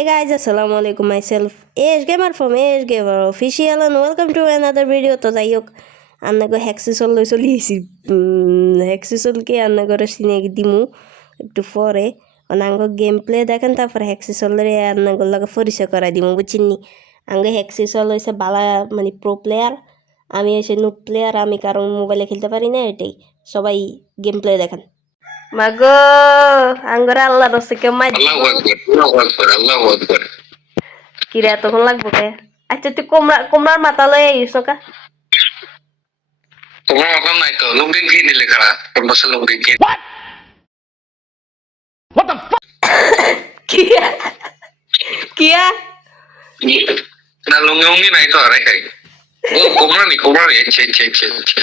Hey guys, assalamu alaikum myself. Ash Gamer from Ash Gamer official and welcome to another video. তো যাই হোক আন্নাগো হ্যাক্সিসল লই চলি আইছি হ্যাক্সিসলকে আন্নাগরে সিনে দিমু একটু পরে। অনাঙ্গ গেম প্লে দেখেন তারপর হ্যাক্সিসলের আন্নাগর লগে পরিচয় করাই দিমু বুঝছিনি আঙ্গ হ্যাক্সিসল হয়েছে বালা মানে প্রো প্লেয়ার আমি হয়েছে নুক প্লেয়ার আমি কারণ মোবাইলে খেলতে পারি না এটাই সবাই গেম প্লে দেখেন। মাগো আঙ্গরে আল্লাহ রসে কেউ মাই আল্লাহু আকবার আল্লাহু আকবার আল্লাহু আকবার কিরে এতক্ষণ লাগবো কে আচ্ছা তুই কোমরা কোমরার মাথা লয়ে আইস কা তোমার মাথা নাই তো লুঙ্গি কি নিলে খারাপ বসে লুঙ্গি কি কিয়া কিয়া না লুঙ্গি উঙ্গি নাই তো আরে খাই ও কোমরা নি কোমরা নি ছে ছে ছে ছে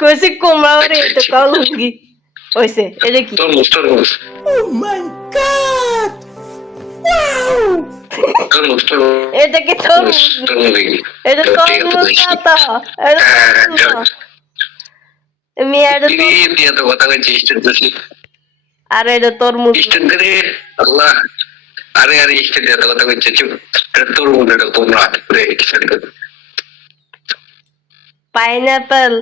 কইছি কোমরা রে তো কাউ লুঙ্গি হইছে এটা কি? তোর মুস্ত রোজ তোর মুস্ত এটা কি তোর তোর এটা তোর মুস্তাতা এটা তোর মুস্তাতা। আমি এটা দিদি তোর তো কথা কইছি দিছি আরে এটা তোর মুস্তাতা করে আল্লাহ। আরে আরে দিয়া তো কথা কইছি চুপ। এটা তোর মুন্ডে তো কোমরা রে স্টেট করে। পাইনাপেল।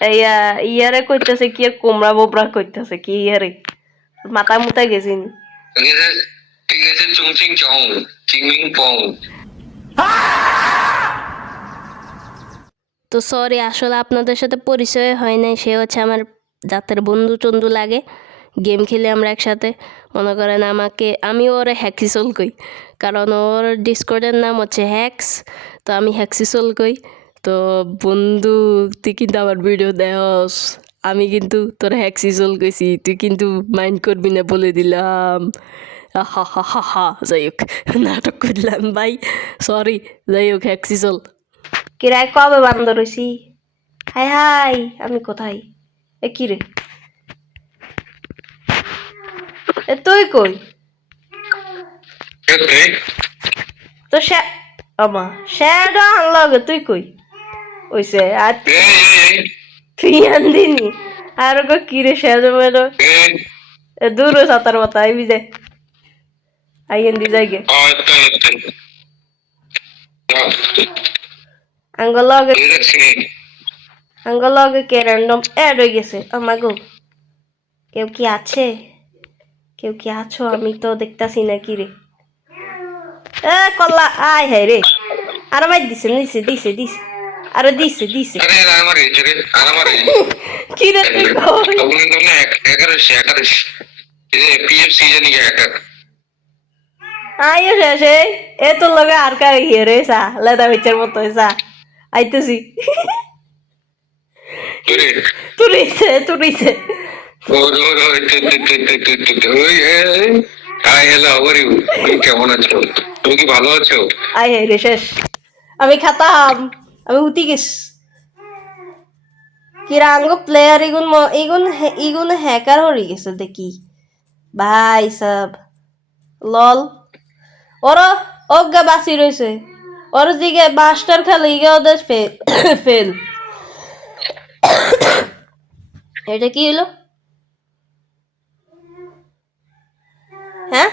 ইয়া ইয়ারে কইতেছে কি আর কোমরা বোবরা কইতেছে কি ইয়ারে মাথা মুতা গেছি নি তো সরি আসলে আপনাদের সাথে পরিচয় হয় নাই সে হচ্ছে আমার জাতের বন্ধু চন্দু লাগে। গেম খেলে আমরা একসাথে। মনে করেন আমাকে আমি ওরে হ্যাক্সিসল কই। কারণ ওর ডিসকর্ডের নাম হচ্ছে হ্যাক্স তো আমি হ্যাক্সিসল কই। তো বন্ধু তুই কিন্তু আমার ভিডিও দেখস আমি কিন্তু তোর হ্যাক্সিসল গেছি তুই কিন্তু মাইন্ড করবি না বলে দিলাম। হা হা হা যাই হোক নাটক করলাম ভাই। সরি যাই হোক হ্যাক্সিসল কিরায় কবে বান্ধ হয়েছি হাই হাই আমি কোথায়? এ কি রে? এ তুই কই? তো শ্যাডো আনলো তুই কই? ওইসে আর তুই আর গো কিরে সেজমের দূর সাতার মাথা আইবি যায় আইয়েন দি যাই গে আঙ্গলগ আঙ্গল কে র্যান্ডম এড হয়ে গেছে। আমাগো কেউ কি আছে? কেউ কি আছো? আমি তো দেখতাছি না কি রে এ কল্লা আয় হ্যাঁ রে। আর ভাই দিছে নিছে দিছে দিছে। আরে দিছে দিছে। আরে আমারই জোরে আমারই কি রে। তুই কোন কোন কোন একার একার এই পিএফসি জানি একার রে শেষে এ তো লগে আর কা গিয়ে রে সা লেদা বিচার মত সা আইতেছি। তুরে তুরিছে তুরিছে হ্যালো হাউ আর ইউ কেমন আছো? তুমি কি ভালো আছো? আই রে শেষ। আমি খাতাম। আমি উঠি গেছ। কিরাঙ্গ প্লেয়ার ইগুন হে- ইগুন হ্যাকার হয়ে গেছে দেখি। ভাই সব লল। ওর অজ্ঞা বাসি রয়েছে ওর দিকে মাস্টার খেলে ইগে ওদের ফেল এটা কি হলো? হ্যাঁ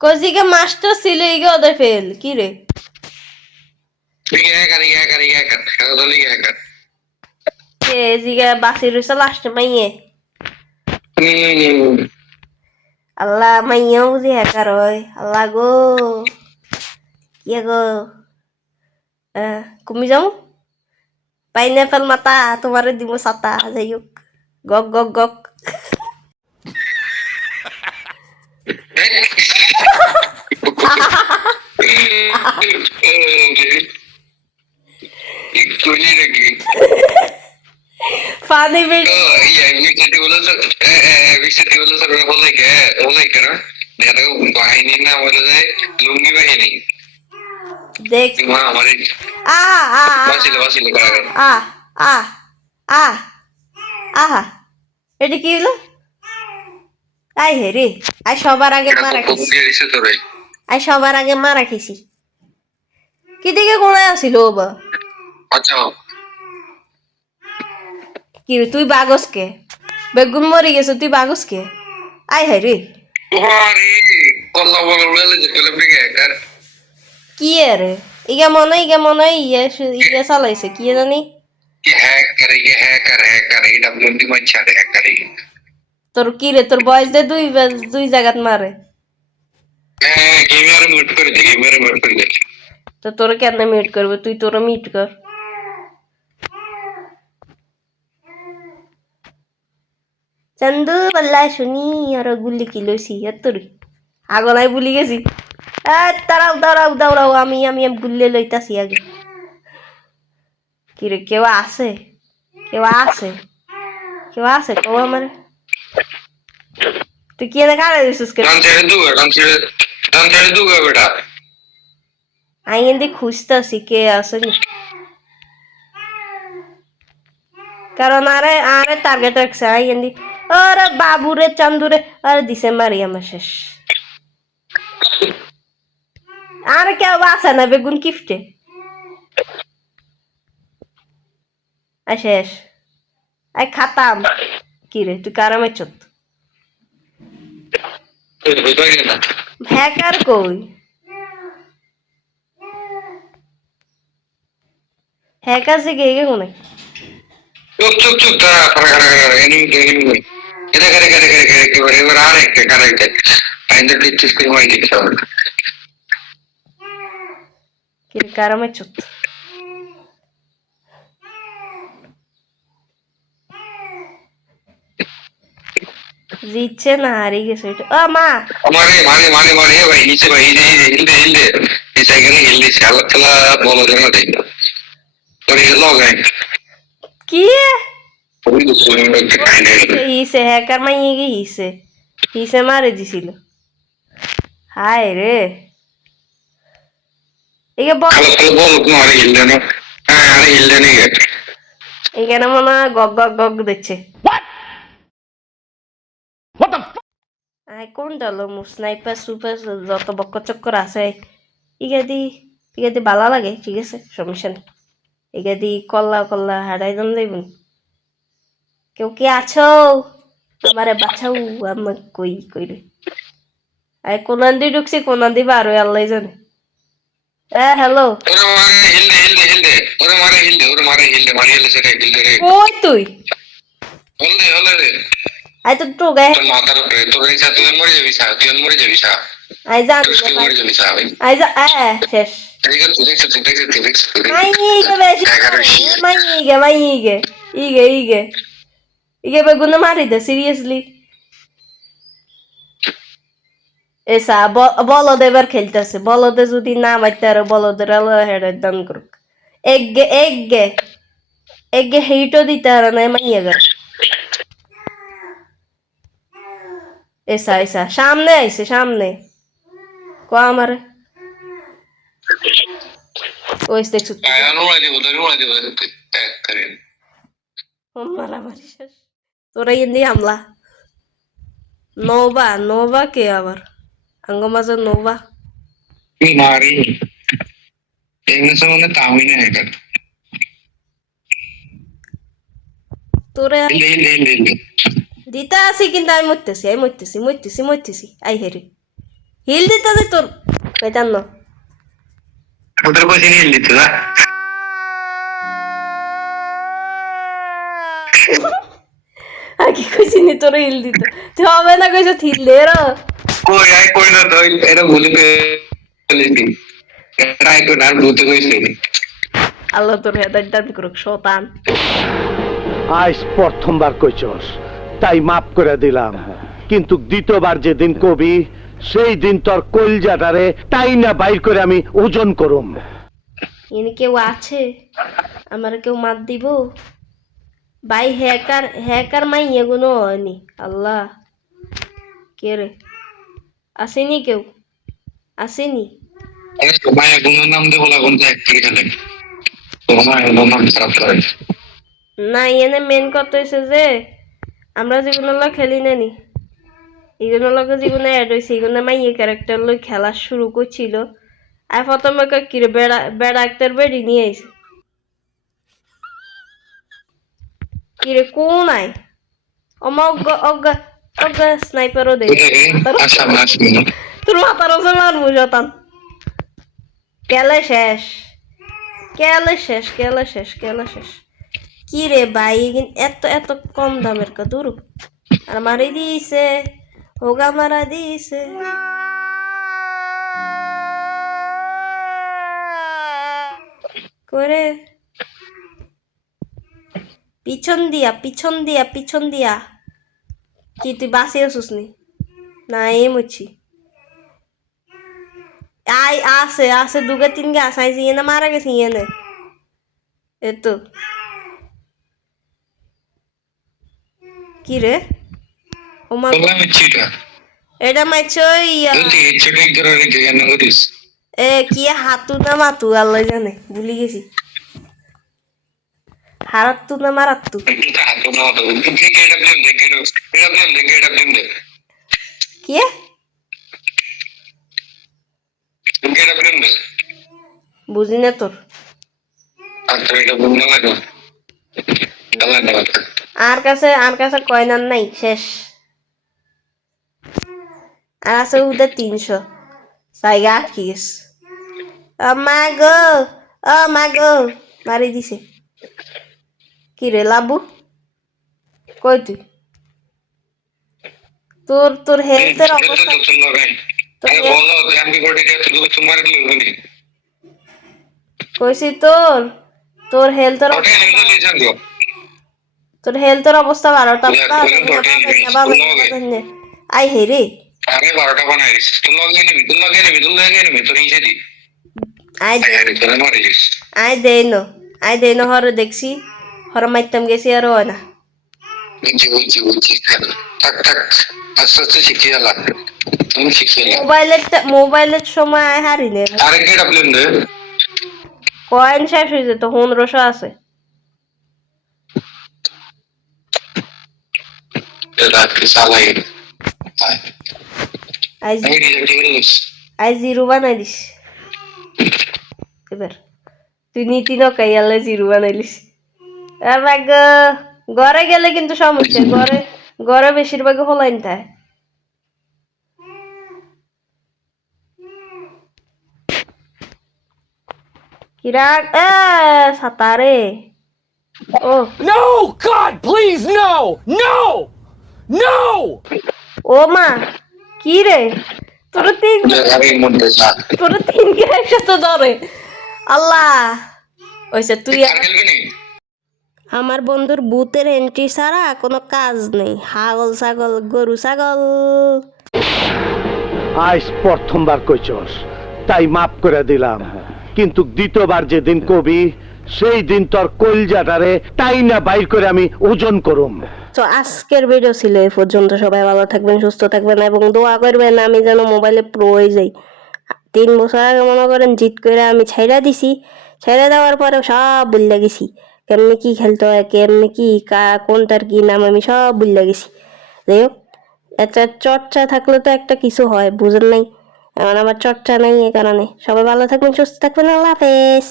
কোজিকে মাস্টার ছিল ইগে ওদের ফেল। কি রে ঠিক আছে কারি গা কারি গা কার খেলা দলি গা কার কে জিগে বাসি রয়েছে লাস্ট মাইয়ে আল্লাহ মাইয়াও বুঝি হ্যাকার হয় আল্লাহ গো কি গো আহ, ঠিক চলে নাকি ফাদে বেড়ি কি? হলো আই হেরে আই সবার আগে মারা খেয়েছি। আই সবার আগে মারা খেয়েছি। কি দিকে গোড়ায় আসিল বা কি রে তুই বাগস কে? বেগুন মরে গেছে তুই বাগস কে? আই হাই রে। কি রে? ইগা মনে ইগা মনে ইয়ে ইয়ে চালাইছে কি জানি? হ্যাকার ये হ্যাকার হ্যাকার এটা বন্দি মাইছা হ্যাকার। তোর কি রে তোর বয়স দে দুই দুই জায়গাত মারে। হ্যাঁ গেমার মিট করে দে গেমার মিট করে দে তো তোর কেন মিট করবে? তুই তোর মিট কর। চন্দু বল্লা শুনি আর গুলি কি লইছি এতরি আগলাই ভুলি গেছি। এ দাঁড়াও দাঁড়াও দাঁড়াও আমি আমি গুল্লে লইতাছি আগে। কিরে কেউ আছে? কেউ আছে? কেউ আছে? কেউ আমার তুই কি এনে কারে দিছিস কে? ডান দুগা বেটা। আমি এনে খুঁজতেছি কে আছে নি? কারণ আরে আরে টার্গেট রাখছে আই এনে আরে বাবুরে, চান্দুরে, আরে দিছে মারি আমার শেষ। আরে কেউ আছে না, বেগুন কিফটে শেষ। আই খাতাম। কি রে, তুই কারামে চত। হ্যাকার কই? হ্যাকার যে গে গে কোনে চুপ চুপ চুপ, দাঁড়া এটা করে করে করে করে করে এবার আর একটা করে একটা আইন্দা টিচিস করে মাই দিতে হবে কি রে কারামে চত জিতছে না হারিয়ে গেছে এটা ও মা মারে মারে মারে মারে এ ভাই নিচে ভাই এই যে হিলদে হিলদে এই সাইকেলে হিলদে খেলা হিসে হ্যাকার মাই গিয়ে হিসে হিসে মারে দিছিল হায় রে বল বল আরে আরে হিলদে এখানে মনে হয় গগ গগ গগ দিচ্ছে আই কোন মু স্নাইপার সুপার যত বক্ক চক্কর আছে ইগাদি ইগাদি ভালো লাগে ঠিক আছে সমস্যা নেই ইগাদি কল্লা কল্লা হারাই দাম যাইবন কেউ কি আছো? আমারে বাঁচাও আমার কই কইরে আই কোনান দি ঢুকছি কোনান দি বার হয়ে আল্লাহ জানে। এ হ্যালো রে। কই তুই? রে। আই তো তো গায়ে তোর মাথার উপরে তোর এই তুই মরে যাবি সা তুই মরে যাবি সা আই জানি মরে যাবি সা আই যা এ শেষ। ঠিক আছে তুই দেখছ তুই দেখছ Maige বেশি এগারো শীত মাইগে মাইগে ইগে ইগে। ইগে বেগুনে মারি দে সিরিয়াসলি এসা বলদ এবার খেলতেছে বলদে যদি না মারতে আরও বলদের আলো হেডের দান করুক একগে একগে একগে হিটও দিতে আর না মাইয়ে গেল এসা এসা সামনে আইছে সামনে ক আমার ওই দেখছ মারামারি শেষ তোরা এমনি হামলা নোভা নোভা কে আবার আঙ্গ মাঝে নোভা তুই মারি এমনি সামনে তামি না এটা তোরে হিলদে হিলদে হিলদে হিলদে দিতে আসি কিন্তু আমি মরতেছি আমি মরতেছি মরতেছি মরতেছি আই হেরে হিল দিতে দে তোর কইতাম না ওদের বসে নিয়ে দিতে না আর কি কইছি তোর হিল দিতে তুই হবে না কইছ হিল কই আই কই না তো এটা ভুলে ফেলেছি এটা আই কই ভুলতে কইছি আল্লাহ তোর হেদার দান করুক শতান আজ প্রথমবার কইছস তাই মাফ করে দিলাম কিন্তু দ্বিতীয়বার যেদিন কবি সেই দিন তোর কলজাটারে তাই না বাইর করে আমি ওজন করুম এনে কেউ আছে আমার কেউ মাত দিব ভাই হ্যাকার হ্যাকার মাই এগুলো হয়নি আল্লাহ কে রে আসেনি কেউ আসেনি নাম নাম খারাপ করে না এনে মেন কথা হয়েছে যে আমরা যেগুলো খেলি না নি এগুলো লগে যেগুলো অ্যাড হয়েছে এগুলো মাইয়ে ক্যারেক্টার লই খেলা শুরু করছিল আর প্রথমে কিরে বেড়া বেড়া একটার বেড়ি নিয়ে আইছে কিরে কোন আয় অমা অজ্ঞা অজ্ঞা অজ্ঞা স্নাইপারও দে তোর মাথার ওপর মারবো শতান কেলে শেষ কেলে শেষ কেলে শেষ কেলে শেষ কি রে ভাই এত এত কম দামের কা দূর আর মারি দিয়েছে হোগা মারা দিয়েছে করে পিছন দিয়া পিছন দিয়া পিছন দিয়া কি তুই বাসে আসুস নি না এম হচ্ছি আই আছে আছে দুগে তিন গে আসাইছি এনে মারা গেছি এনে এতো কি রে এটা মাইছো ইয়া এ কি হাতু না মাতু আল্লাহ জানে ভুলি গেছি হারাত্তু না মারাত্তু কি? বুঝি না তোর। আর কাছে আর কাছে কয়নার নাই? শেষ। আর আছে উদের তিনশো। জায়গা আটকে গেছে। ও মা গো, ও মা গো মারি দিছে। কি রে লাবু? কই তুই? তোর তোর হেলথের অবস্থা কইছি তোর তোর হেলথের তোর হেলথের অবস্থা বারোটা আই হে রে। আরে বারোটা বানাইস তুই লগে নিবি তুই লগে নিবি তুই লগে নিবি তোর ইসে দি আই দে। আরে তোর মারিস। আই দে নো আই দে নো হরে দেখছি। হরে মাইতাম গেছি আর হয় না বুঝছি বুঝছি বুঝছি থাক থাক আস্তে আস্তে শিখিয়ে এলাম তুমি শিখিয়ে এলাম মোবাইলের মোবাইলের সময় হারি নে। আরে কেটা প্লেন দে কয়েন শেষ হয়েছে তো পনেরোশো আছে। রাত কে আই জিরো বানাই দিস। এবার। তুই নীতি নকাই জিরো বানাইলিস এবার ঘরে গেলে কিন্তু সমস্যা ঘরে ঘরে বেশিরভাগ হলাইন তাই কিরাক এ সাতারে ও। No! God, please, no! No! No! ও মা কি রে? তোর তিন তোর তিন কে একসাথে ধরে। আল্লাহ। ওইসে তুই আর নি? আমার বন্ধুর বুথের এন্ট্রি ছাড়া কোনো কাজ নেই। হাগল ছাগল গরু ছাগল। আজ প্রথমবার কইছস তাই মাফ করে দিলাম। কিন্তু দ্বিতীয়বার যেদিন কবি সেই দিন তোর কলজাটারে তাই না বাইর করে আমি ওজন করুম। তো আজকের ভিডিও ছিল এই পর্যন্ত। সবাই ভালো থাকবেন সুস্থ থাকবেন এবং দোয়া করবেন আমি যেন মোবাইলে প্রো হয়ে যাই। তিন বছর আগে মনে করেন জিত করে আমি ছাইড়া দিছি। ছেড়ে দেওয়ার পরে সব বুঝলে গেছি। কেমনি কি খেলতে হয়, কেমনি কি কা কোনটার কি নাম, আমি সব বুঝলে গেছি। যাই হোক একটা চর্চা থাকলে তো একটা কিছু হয়, বুঝেন নাই? এখন আমার চর্চা নাই এ কারণে। সবাই ভালো থাকবেন, সুস্থ থাকবেন, আল্লাহ হাফেজ।